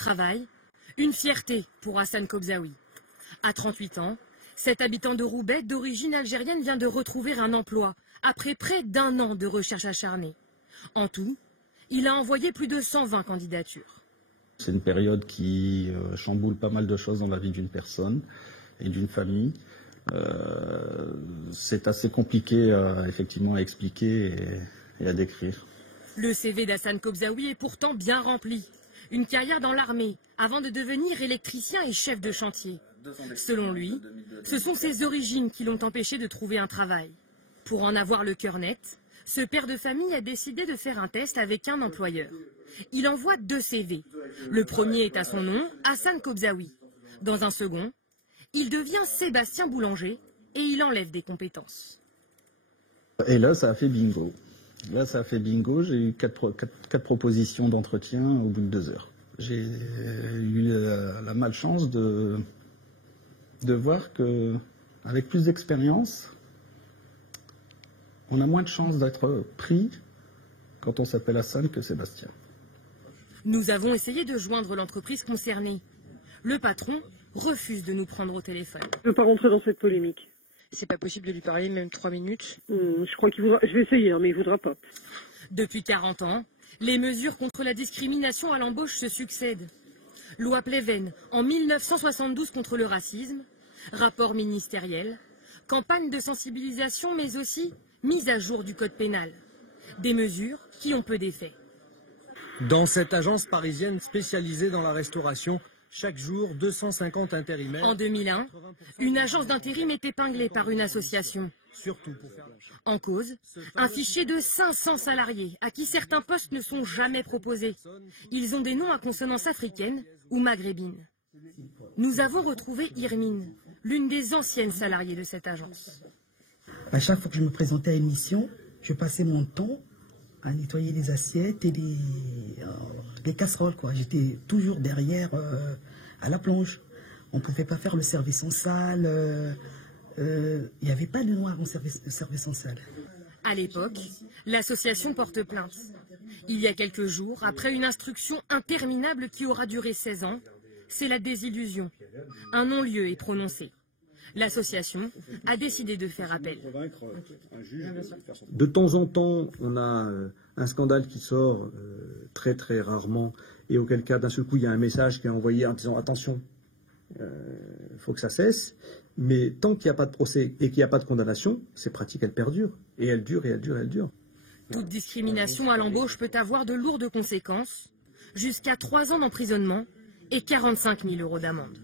Travail, une fierté pour Hassan Kobzaoui. À 38 ans, cet habitant de Roubaix d'origine algérienne vient de retrouver un emploi après près d'1 an de recherche acharnée. En tout, il a envoyé plus de 120 candidatures. C'est une période qui chamboule pas mal de choses dans la vie d'une personne et d'une famille. C'est assez compliqué effectivement à expliquer et à décrire. Le CV d'Hassan Kobzaoui est pourtant bien rempli. Une carrière dans l'armée avant de devenir électricien et chef de chantier. Selon lui, ce sont ses origines qui l'ont empêché de trouver un travail. Pour en avoir le cœur net, ce père de famille a décidé de faire un test avec un employeur. Il envoie 2 CV. Le premier est à son nom, Hassan Kobzaoui. Dans un second, il devient Sébastien Boulanger et il enlève des compétences. Et là, ça a fait bingo. J'ai eu 4 propositions d'entretien au bout de 2 heures. J'ai eu la malchance de voir qu'avec plus d'expérience, on a moins de chances d'être pris quand on s'appelle Hassan que Sébastien. Nous avons essayé de joindre l'entreprise concernée. Le patron refuse de nous prendre au téléphone. Je ne veux pas rentrer dans cette polémique. C'est pas possible de lui parler même 3 minutes. Je crois qu'il voudra. Je vais essayer, mais il voudra pas. Depuis 40 ans, les mesures contre la discrimination à l'embauche se succèdent. Loi Pleven en 1972 contre le racisme, rapport ministériel, campagne de sensibilisation mais aussi mise à jour du code pénal. Des mesures qui ont peu d'effet. Dans cette agence parisienne spécialisée dans la restauration, chaque jour, 250 intérimaires. En 2001, une agence d'intérim est épinglée par une association. En cause, un fichier de 500 salariés à qui certains postes ne sont jamais proposés. Ils ont des noms à consonance africaine ou maghrébine. Nous avons retrouvé Irmine, l'une des anciennes salariées de cette agence. À chaque fois que je me présentais à une mission, je passais mon temps à nettoyer les assiettes et les casseroles, quoi. J'étais toujours derrière à la plonge. On ne pouvait pas faire le service en salle. Il n'y avait pas de noir en service en salle. À l'époque, l'association porte plainte. Il y a quelques jours, après une instruction interminable qui aura duré 16 ans, c'est la désillusion. Un non-lieu est prononcé. L'association a décidé de faire appel. De temps en temps, on a un scandale qui sort très très rarement et auquel cas d'un seul coup il y a un message qui est envoyé en disant attention, il faut que ça cesse. Mais tant qu'il n'y a pas de procès et qu'il n'y a pas de condamnation, ces pratiques elles perdurent et elles durent et elles durent et elles durent. Toute discrimination à l'embauche peut avoir de lourdes conséquences, jusqu'à 3 ans d'emprisonnement et 45 000 € d'amende.